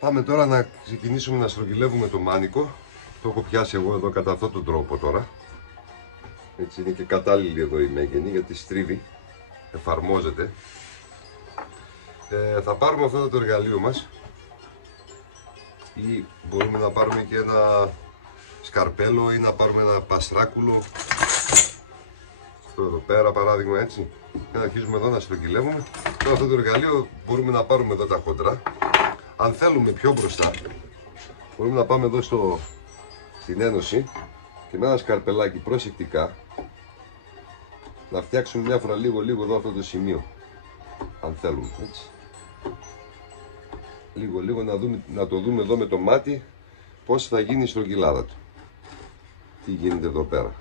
Πάμε τώρα να ξεκινήσουμε να στρογγυλεύουμε το μάνικο. Το έχω πιάσει εγώ εδώ κατά αυτόν τον τρόπο τώρα. Έτσι είναι και κατάλληλη εδώ η μέγενη γιατί στρίβει, εφαρμόζεται. Θα πάρουμε αυτό το εργαλείο μας ή μπορούμε να πάρουμε και ένα σκαρπέλο ή να πάρουμε ένα παστράκουλο. Αυτό εδώ πέρα παράδειγμα, έτσι. Και να αρχίσουμε εδώ να στρογγυλεύουμε. Τώρα αυτό το εργαλείο μπορούμε να πάρουμε εδώ τα χοντρά. Αν θέλουμε πιο μπροστά μπορούμε να πάμε εδώ στην ένωση και με ένα σκαρπελάκι προσεκτικά να φτιάξουμε μια φορά λίγο εδώ αυτό το σημείο, αν θέλουμε, έτσι. Λίγο να το δούμε εδώ με το μάτι πώς θα γίνει η στρογγυλάδα του, τι γίνεται εδώ πέρα,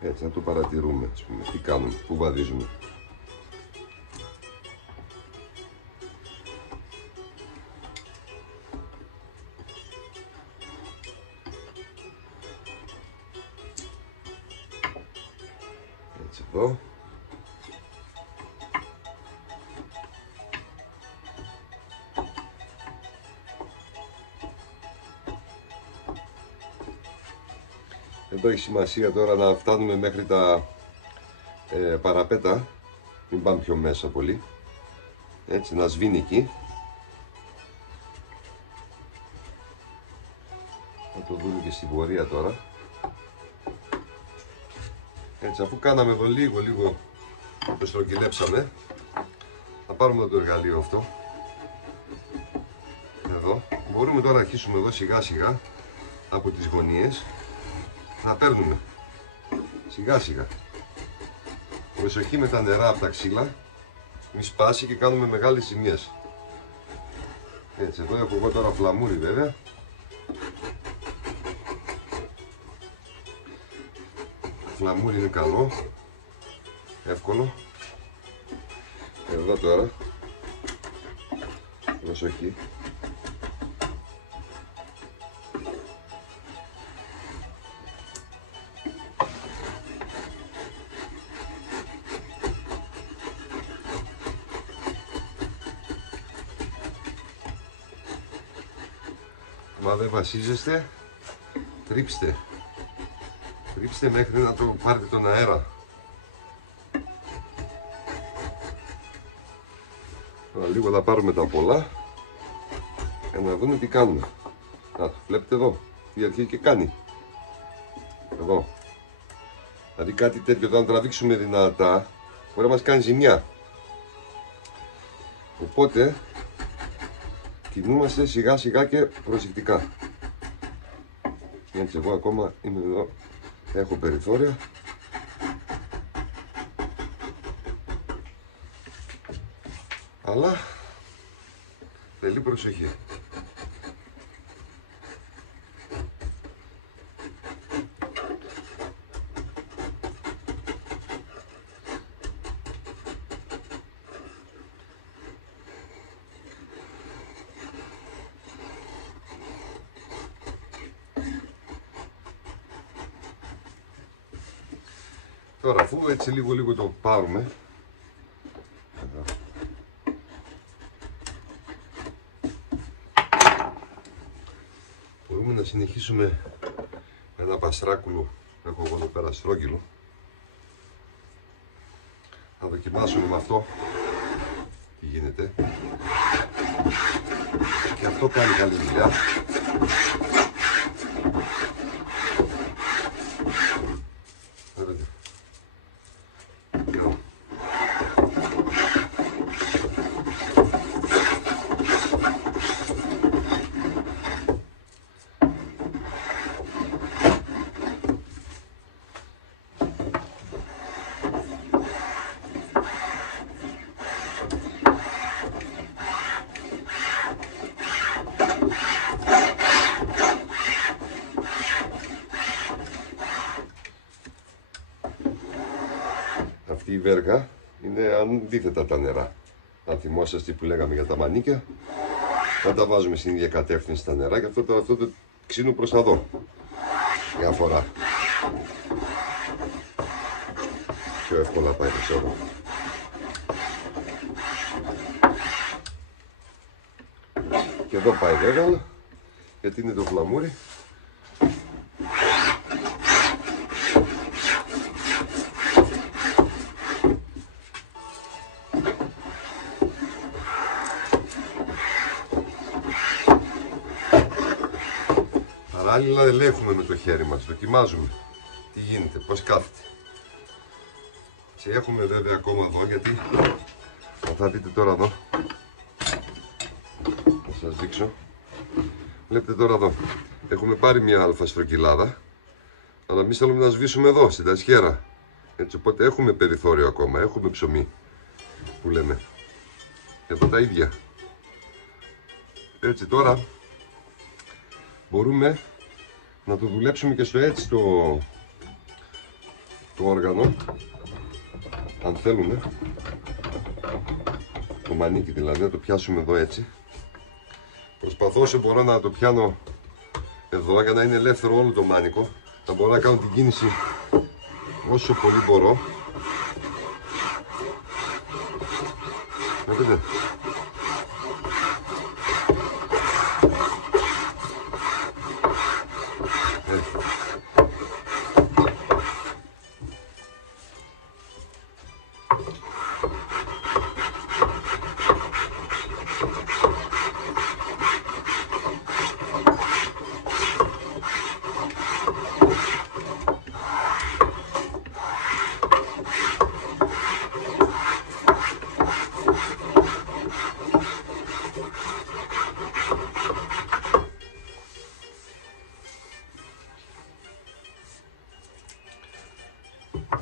έτσι, να το παρατηρούμε, ας πούμε, τι κάνουμε, που βαδίζουμε. Έτσι εδώ. Εδώ έχει σημασία τώρα να φτάνουμε μέχρι τα παραπέτα, μην πάμε πιο μέσα πολύ, έτσι, να σβήνει εκεί. Θα το δούμε και στην πορεία τώρα. Έτσι, αφού κάναμε εδώ λίγο το στρογγυλέψαμε, θα πάρουμε το εργαλείο αυτό εδώ. Μπορούμε τώρα να αρχίσουμε εδώ σιγά σιγά από τις γωνίες να παίρνουμε σιγά σιγά. Προσοχή με τα νερά από τα ξύλα, μη σπάσει και κάνουμε μεγάλες ζημιές. Έτσι, εδώ έχω εγώ τώρα φλαμούρι βέβαια. Φλαμούρι είναι καλό, εύκολο. Εδώ τώρα, προσοχή. Μα δεν βασίζεστε, τρίψτε. Τρίψτε μέχρι να το πάρετε τον αέρα. Τώρα λίγο θα πάρουμε τα πολλά για να δούμε τι κάνουμε. Να το βλέπετε εδώ, τι αρχίζει και κάνει. Εδώ. Δηλαδή κάτι τέτοιο, όταν τραβήξουμε δυνατά, μπορεί να μας κάνει ζημιά. Οπότε κινούμαστε σιγά σιγά και προσεκτικά. Έτσι, εγώ ακόμα είμαι εδώ, έχω περιθώρια. Αλλά θέλει προσοχή. Τώρα αφού έτσι λίγο το πάρουμε, μπορούμε να συνεχίσουμε με ένα παστράκουλο. Έχω εγώ εδώ πέρα στρόγγυλο. Θα δοκιμάσουμε με αυτό τι γίνεται. Και αυτό κάνει καλή δουλειά. Αυτή η βέργα είναι αντίθετα τα νερά. Αν θυμόσαστε που λέγαμε για τα μανίκια, δεν τα βάζουμε στην ίδια κατεύθυνση τα νερά και αυτό το ξύνο προς τα εδώ. Μια φορά. Πιο εύκολα πάει προς εδώ. Και εδώ πάει βέβαια, γιατί είναι το φλαμούρι. Παράλληλα ελέγχουμε με το χέρι μας, δοκιμάζουμε τι γίνεται, πώς κάθεται. Και έχουμε βέβαια ακόμα εδώ, γιατί θα δείτε τώρα εδώ, θα σας δείξω. Βλέπετε τώρα εδώ, έχουμε πάρει μια αλφαστροκυλάδα, αλλά εμείς θέλουμε να σβήσουμε εδώ, στην τασχέρα. Έτσι, οπότε έχουμε περιθώριο ακόμα, έχουμε ψωμί, που λέμε. Εδώ τα ίδια. Έτσι τώρα, μπορούμε να το δουλέψουμε και στο έτσι το όργανο, αν θέλουμε, το μανίκι δηλαδή, να το πιάσουμε εδώ έτσι. Προσπαθώ όσο μπορώ να το πιάνω εδώ για να είναι ελεύθερο όλο το μάνικο, να μπορώ να κάνω την κίνηση όσο πολύ μπορώ. Βλέπετε.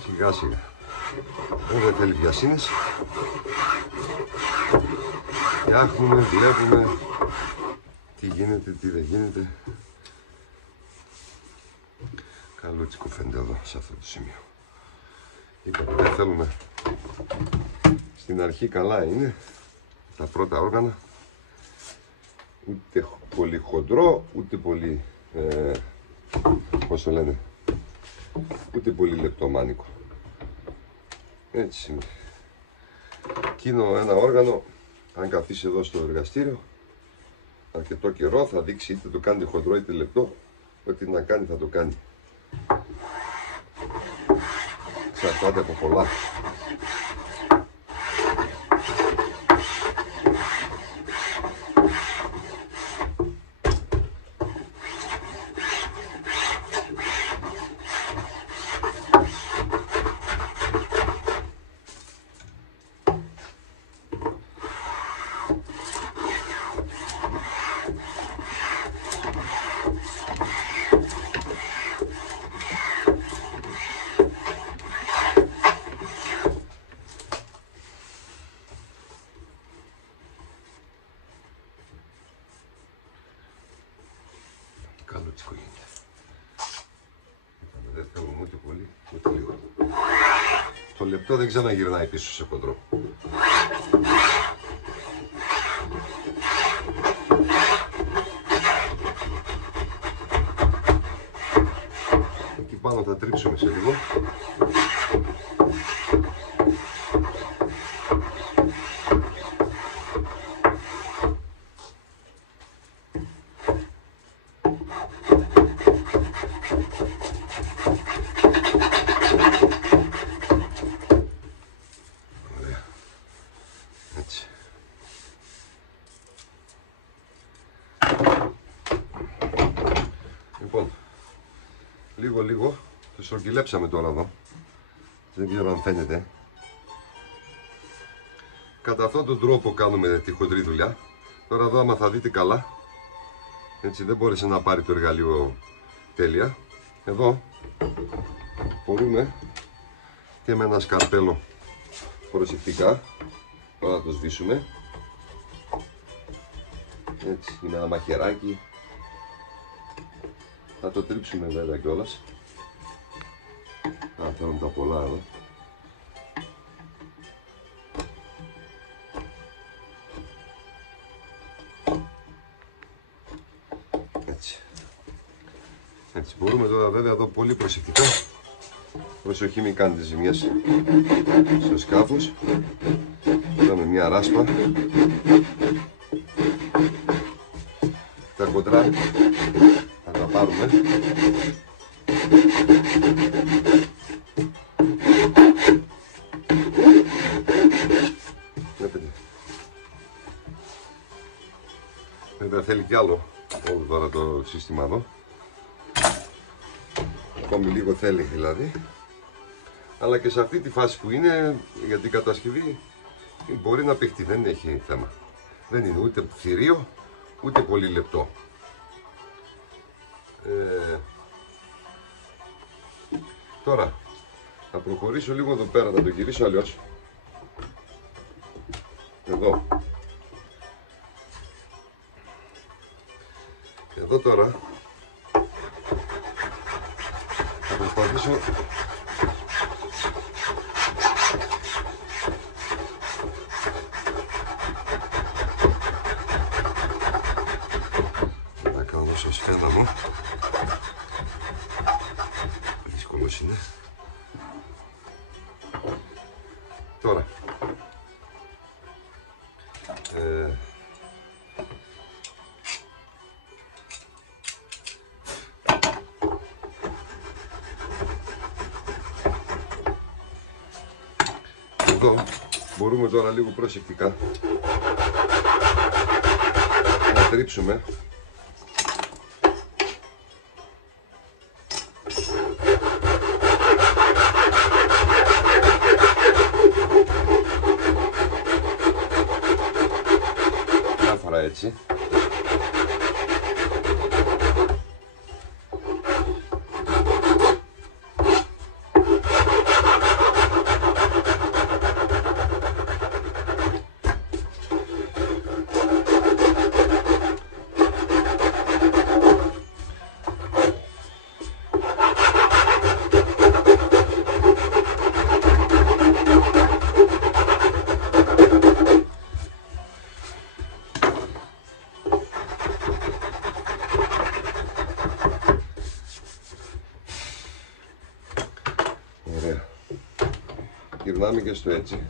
Σιγά σιγά. Δεν θέλει βιασύνες. Φτιάχνουμε, βλέπουμε τι γίνεται, τι δεν γίνεται. Καλούτσικο φαίνεται εδώ, σε αυτό το σημείο. Είπαμε, δεν θέλουμε. Στην αρχή καλά είναι τα πρώτα όργανα. Ούτε πολύ χοντρό, ούτε πολύ, πώς το λένε, ούτε πολύ λεπτό μάνικο. Έτσι είναι. Εκείνο ένα όργανο, αν καθίσει εδώ στο εργαστήριο αρκετό καιρό, θα δείξει είτε το κάνει χοντρό είτε λεπτό. Ό,τι να κάνει θα το κάνει. Εξαρτάται από πολλά. Καλούτσικο γίνεται. Δεν θέλουμε ούτε πολύ, ούτε λίγο. Το λεπτό δεν ξαναγυρνάει πίσω σε χοντρό. Εκεί πάνω θα τρίψουμε σε λίγο. Λοιπόν, λίγο το στρογγυλέψαμε τώρα εδώ. Δεν ξέρω αν φαίνεται. Κατά αυτόν τον τρόπο κάνουμε τη χοντρή δουλειά. Τώρα εδώ άμα θα δείτε καλά, έτσι δεν μπόρεσε να πάρει το εργαλείο τέλεια. Εδώ μπορούμε και με ένα σκαρπέλο προσεκτικά τώρα να το σβήσουμε. Έτσι, με ένα μαχαιράκι. Θα το τρίψουμε βέβαια κιόλας. Θα θέλουμε τα πολλά εδώ. Έτσι μπορούμε τώρα βέβαια εδώ πολύ προσεκτικά. Προσοχή μην κάνετε ζημιές στο σκάφος. Εδώ με μια ράσπα. τα κοντρά θα τα πάρουμε. Βέβαια θέλει κι άλλο όλο τώρα το σύστημα εδώ. Ακόμη λίγο θέλει δηλαδή. Αλλά και σε αυτή τη φάση που είναι για την κατασκευή μπορεί να παιχτεί, δεν έχει θέμα. Δεν είναι ούτε θηρίο ούτε πολύ λεπτό. Τώρα θα προχωρήσω λίγο εδώ πέρα, θα το γυρίσω αλλιώς. Εδώ. Εδώ τώρα θα προσπαθήσω να κάνω στο σφαίρα μου. Δύσκολος είναι. Τώρα εδώ μπορούμε τώρα λίγο προσεκτικά να τρίψουμε διάφορα έτσι. Γυρνάμε και στο έτσι.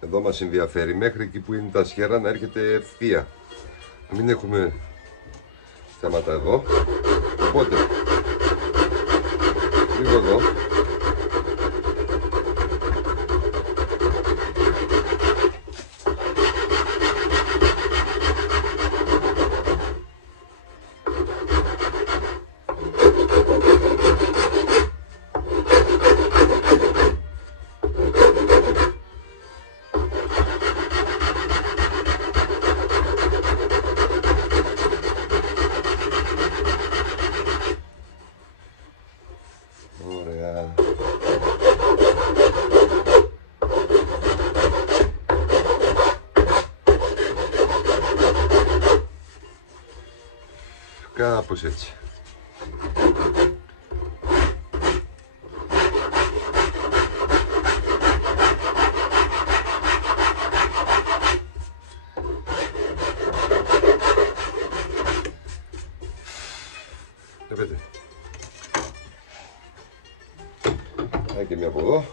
Εδώ μας ενδιαφέρει μέχρι εκεί που είναι τα σχέρα να έρχεται ευθεία. Να μην έχουμε θέματα εδώ. Οπότε λίγο εδώ. Κάπως έτσι. Βλέπετε. Έχει και μία από εδώ.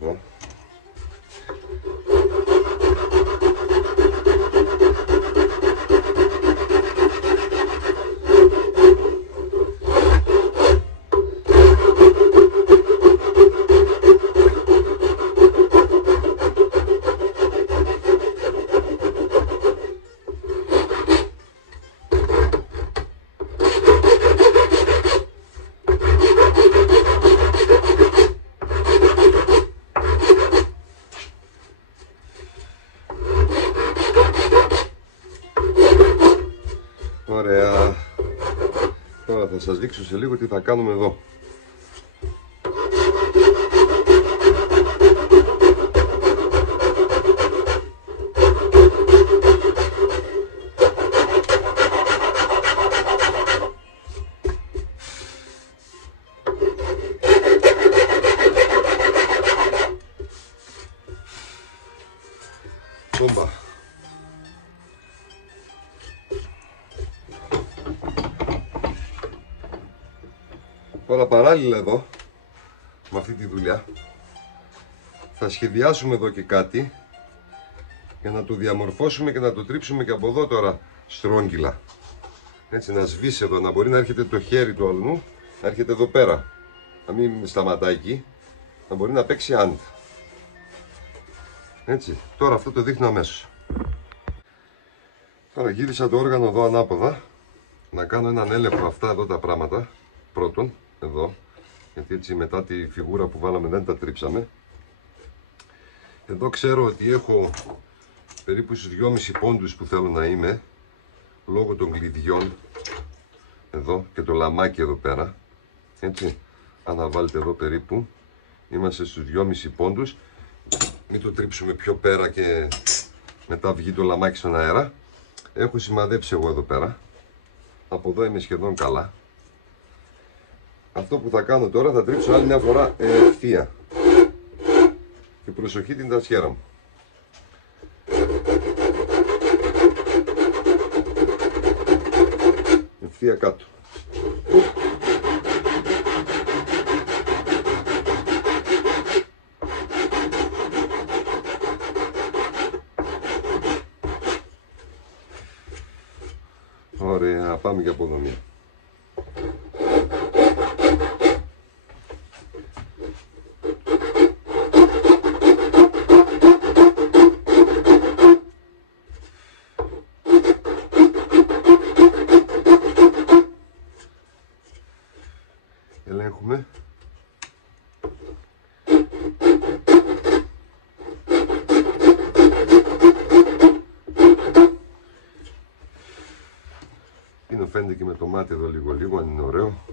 Εδώ. Ωραία. Τώρα θα σας δείξω σε λίγο τι θα κάνουμε εδώ. Τόμπα. Τώρα παράλληλα εδώ με αυτή τη δουλειά θα σχεδιάσουμε εδώ και κάτι για να το διαμορφώσουμε και να το τρίψουμε και από εδώ τώρα στρόγγυλα. Έτσι, να σβήσει εδώ, να μπορεί να έρχεται το χέρι του αλουνού, να έρχεται εδώ πέρα, να μην σταματάει εκεί, να μπορεί να παίξει άνετα. Έτσι, τώρα αυτό το δείχνω αμέσως. Τώρα γύρισα το όργανο εδώ ανάποδα, να κάνω έναν έλεγχο αυτά εδώ τα πράγματα. Πρώτον, εδώ, γιατί έτσι μετά τη φιγούρα που βάλαμε δεν τα τρίψαμε. Εδώ ξέρω ότι έχω περίπου στους 2,5 πόντους που θέλω να είμαι, λόγω των κλειδιών, εδώ, και το λαμάκι εδώ πέρα. Έτσι, αν βάλετε εδώ περίπου, είμαστε στους 2,5 πόντους. Μην το τρίψουμε πιο πέρα και μετά βγει το λαμάκι στον αέρα. Έχω σημαδέψει εγώ εδώ πέρα. Από εδώ είμαι σχεδόν καλά. Αυτό που θα κάνω τώρα, θα τρίψω άλλη μια φορά ευθεία. Και προσοχή την τασιέρα μου. Ευθεία κάτω. Ωραία, πάμε για αποδομή. Ελέγχουμε. Είναι, φαίνεται και με το μάτι εδώ λίγο αν είναι ωραίο.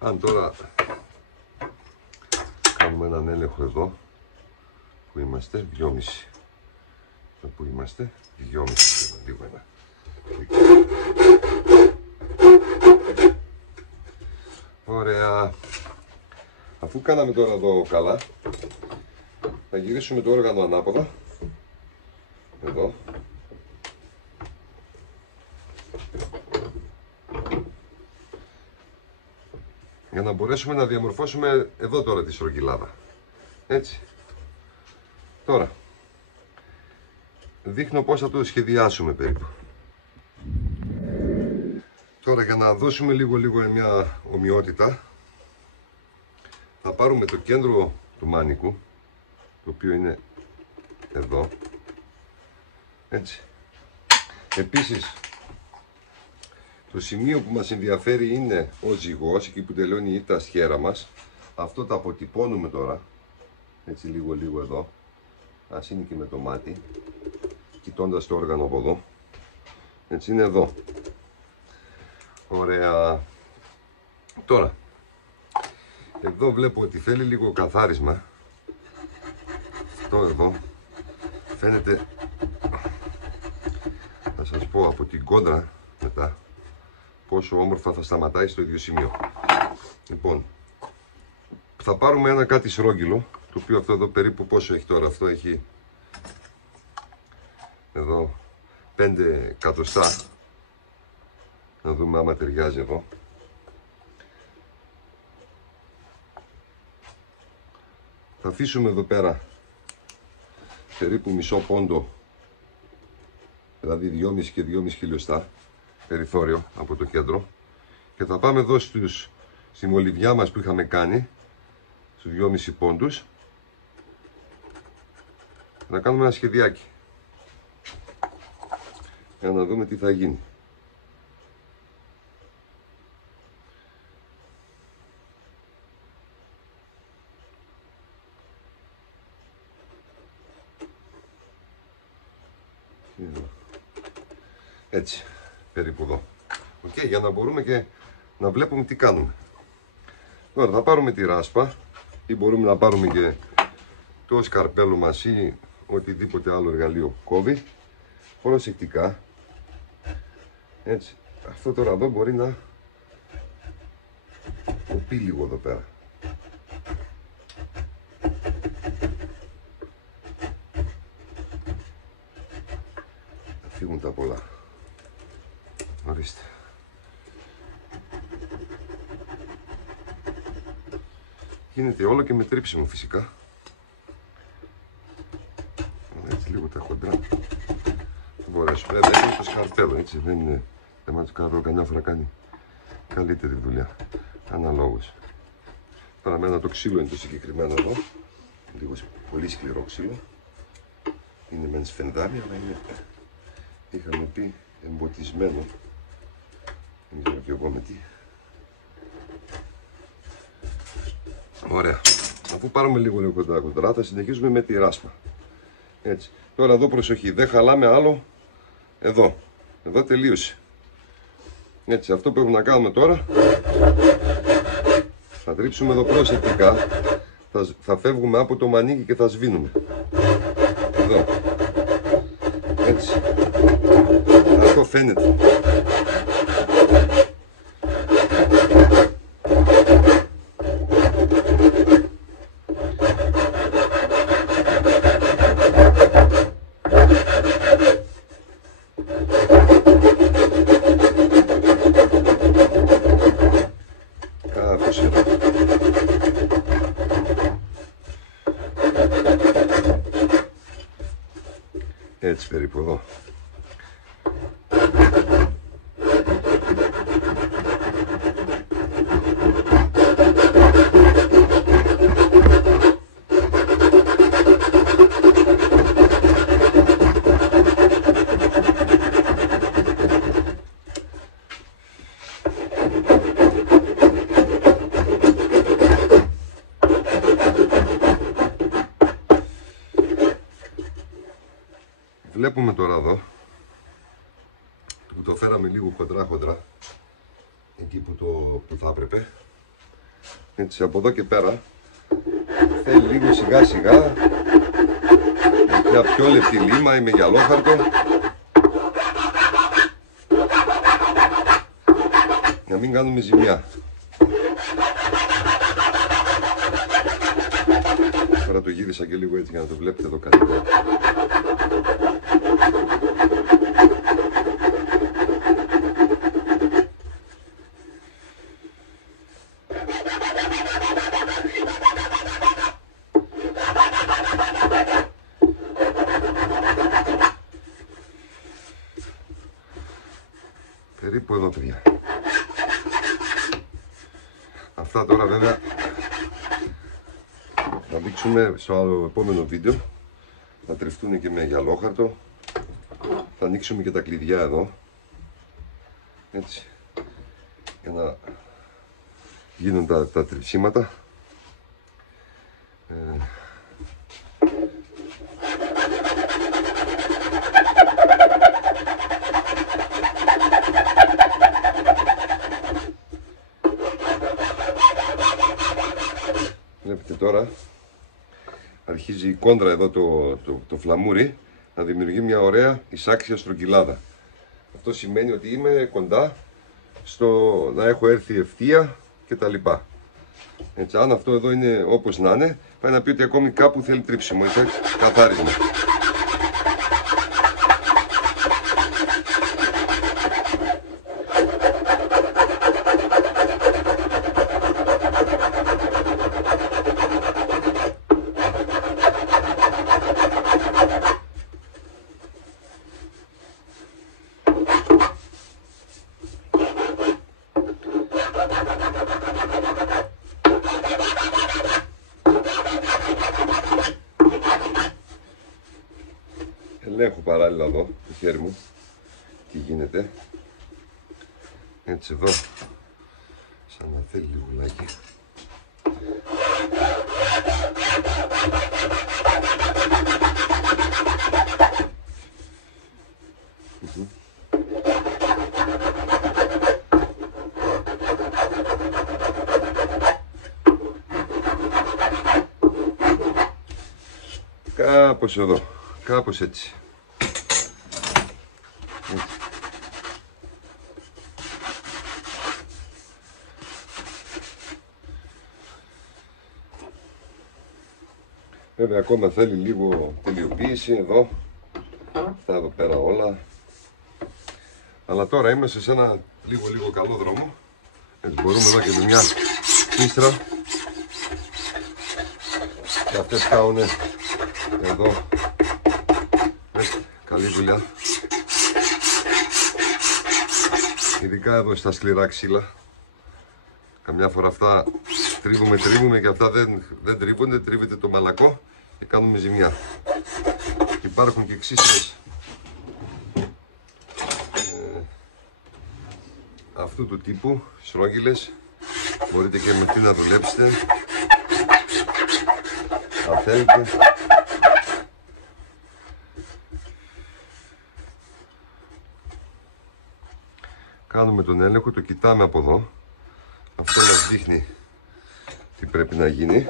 Αν τώρα κάνουμε έναν έλεγχο εδώ, που είμαστε, 2,5. Που είμαστε, 2,5, λίγο ένα. Ωραία. Αφού κάναμε τώρα εδώ καλά, θα γυρίσουμε το όργανο ανάποδα. Εδώ. Για να μπορέσουμε να διαμορφώσουμε εδώ τώρα τη στρογγυλάδα. Έτσι. Τώρα δείχνω πώς θα το σχεδιάσουμε περίπου. Τώρα για να δώσουμε λίγο μια ομοιότητα, θα πάρουμε το κέντρο του μάνικου, το οποίο είναι εδώ. Έτσι. Επίσης, το σημείο που μας ενδιαφέρει είναι ο ζυγός, εκεί που τελειώνει η τασιέρα μας. Αυτό το αποτυπώνουμε τώρα, έτσι λίγο εδώ. Ας είναι και με το μάτι, κοιτώντας το όργανο από εδώ. Έτσι είναι εδώ. Ωραία. Τώρα, εδώ βλέπω ότι θέλει λίγο καθάρισμα. Αυτό εδώ φαίνεται, θα σας πω από την κόντρα μετά, πόσο όμορφα θα σταματάει στο ίδιο σημείο. Λοιπόν, θα πάρουμε ένα κάτι σρόγγυλο, το οποίο αυτό εδώ περίπου πόσο έχει τώρα, αυτό έχει εδώ 5 εκατοστά. Να δούμε άμα ταιριάζει εδώ. Θα αφήσουμε εδώ πέρα περίπου μισό πόντο, δηλαδή 2,5 και 2,5 χιλιοστά περιθώριο από το κέντρο, και θα πάμε εδώ στη μολυβιά μας που είχαμε κάνει στους 2,5 πόντους, να κάνουμε ένα σχεδιάκι για να δούμε τι θα γίνει. Έτσι, περίπου εδώ. Για να μπορούμε και να βλέπουμε τι κάνουμε. Τώρα θα πάρουμε τη ράσπα ή μπορούμε να πάρουμε και το σκαρπέλο μας ή οτιδήποτε άλλο εργαλείο κόβει. Προσεκτικά. Έτσι. Αυτό τώρα εδώ μπορεί να κοπεί λίγο εδώ πέρα. φύγουν τα πολλά. Ορίστε. Γίνεται όλο και με τρίψιμο φυσικά. Έτσι λίγο τα χοντρά. Δεν μπορέσω. Βέβαια είναι το σκαρπέλο, έτσι. Δεν είναι θέμα του σκαρπέλο, καμιά φορά κάνει καλύτερη δουλειά. Αναλόγως. Παραμένα το ξύλο είναι το συγκεκριμένο εδώ. Λίγο πολύ σκληρό ξύλο. Είναι μεν σφενδάρι, αλλά είναι, είχαμε πει, εμποτισμένο. Δεν ξέρω και εγώ με τι. Ωραία. Αφού πάρουμε λίγο κοντρά, θα συνεχίσουμε με τη ράσπα. Έτσι. Τώρα εδώ προσοχή, δεν χαλάμε άλλο εδώ. Εδώ τελείωσε. Έτσι, αυτό που πρέπει να κάνουμε τώρα, θα τρίψουμε εδώ προσεκτικά. Θα φεύγουμε από το μανίκι και θα σβήνουμε. Εδώ. Έτσι. Αυτό φαίνεται. Κάπως εδώ. Έτσι περίπου εδώ. Βλέπουμε τώρα εδώ που το φέραμε λίγο χοντρά εκεί που θα έπρεπε. Έτσι από εδώ και πέρα θέλει λίγο σιγά σιγά μια πιο λεπτή λίμα ή με γυαλόχαρτο να μην κάνουμε ζημιά. Τώρα το γύρισα και λίγο έτσι για να το βλέπετε εδώ καλύτερα. Περίπου εδώ, παιδιά. Αυτά τώρα βέβαια θα δείξουμε στο επόμενο βίντεο. Θα τριφτούν και με γυαλόχαρτο. Θα ανοίξουμε και τα κλειδιά εδώ. Έτσι. Για να γίνουν τα τριψίματα. Βλέπετε τώρα αρχίζει η κόντρα εδώ το φλαμούρι να δημιουργεί μια ωραία εισάξια στρογγυλάδα. Αυτό σημαίνει ότι είμαι κοντά στο να έχω έρθει ευθεία και τα λοιπά. Έτσι, αν αυτό εδώ είναι όπως να είναι, πάει να πει ότι ακόμη κάπου θέλει τρίψιμο, έτσι, καθάρισμα. Ελέγχω παράλληλα εδώ το χέρι μου τι γίνεται. Έτσι εδώ σαν να θέλει λίγο λάκι. Κάπως εδώ, κάπως έτσι. Βέβαια ακόμα θέλει λίγο τελειοποίηση εδώ. Αυτά εδώ πέρα όλα. Αλλά τώρα είμαστε σε ένα λίγο καλό δρόμο. Έτσι μπορούμε εδώ και με μια πίστρα. Και αυτές κάουνε εδώ. Καλή δουλειά. Ειδικά εδώ στα σκληρά ξύλα. Καμιά φορά αυτά τρίβουμε και αυτά δεν τρίβονται, τρίβεται το μαλακό και κάνουμε ζημιά. Υπάρχουν και ξύσιμες αυτού του τύπου στρόγγυλες. Μπορείτε και με αυτή να δουλέψετε αν θέλετε. Κάνουμε τον έλεγχο, το κοιτάμε από εδώ. Αυτό μας δείχνει τι πρέπει να γίνει.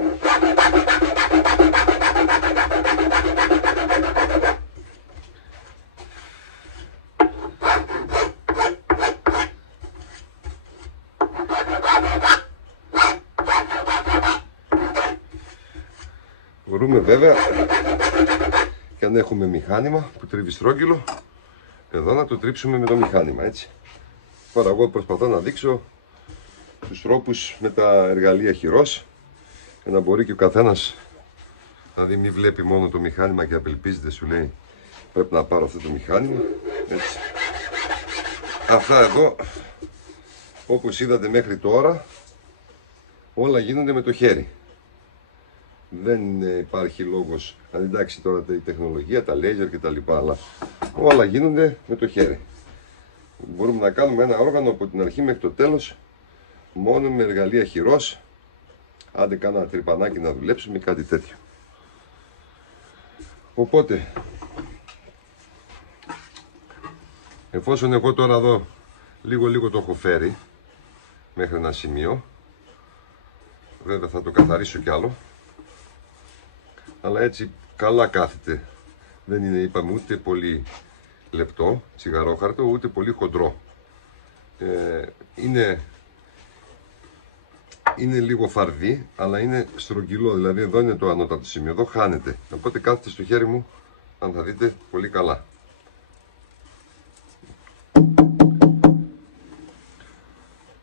Μπορούμε βέβαια και αν έχουμε μηχάνημα που τρίβει στρόγγυλο, εδώ να το τρίψουμε με το μηχάνημα, έτσι. Τώρα εγώ προσπαθώ να δείξω τους τρόπους με τα εργαλεία χειρός για να μπορεί και ο καθένας, δηλαδή μην βλέπει μόνο το μηχάνημα και απελπίζεται, σου λέει πρέπει να πάρω αυτό το μηχάνημα, έτσι. Αυτά εδώ, όπως είδατε μέχρι τώρα, όλα γίνονται με το χέρι. Δεν υπάρχει λόγος, αν εντάξει τώρα η τεχνολογία, τα λέιζερ και τα λοιπά, αλλά όλα γίνονται με το χέρι. Μπορούμε να κάνουμε ένα όργανο από την αρχή μέχρι το τέλος μόνο με εργαλεία χειρός. Άντε κάνα τρυπανάκι να δουλέψουμε, κάτι τέτοιο. Οπότε, εφόσον εγώ τώρα εδώ λίγο το έχω φέρει μέχρι ένα σημείο, βέβαια θα το καθαρίσω κι άλλο, αλλά έτσι καλά κάθεται. Δεν είναι, είπαμε, ούτε πολύ λεπτό τσιγαρόχαρτο, ούτε πολύ χοντρό. Είναι λίγο φαρδί, αλλά είναι στρογγυλό, δηλαδή εδώ είναι το ανώτατο σημείο, εδώ χάνεται. Οπότε κάθεται στο χέρι μου, αν θα δείτε, πολύ καλά.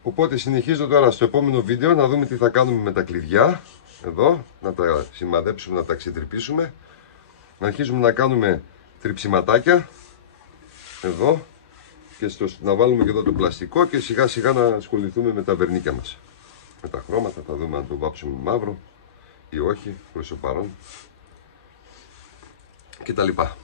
Οπότε συνεχίζω τώρα στο επόμενο βίντεο να δούμε τι θα κάνουμε με τα κλειδιά. Εδώ, να τα σημαδέψουμε, να τα ξετρυπήσουμε. Να αρχίσουμε να κάνουμε τριψιματάκια. Εδώ. Και να βάλουμε και εδώ το πλαστικό και σιγά σιγά να ασχοληθούμε με τα βερνίκια μας. Με τα χρώματα, θα δούμε αν το βάψουμε μαύρο ή όχι, προς το παρόν. Και τα λοιπά.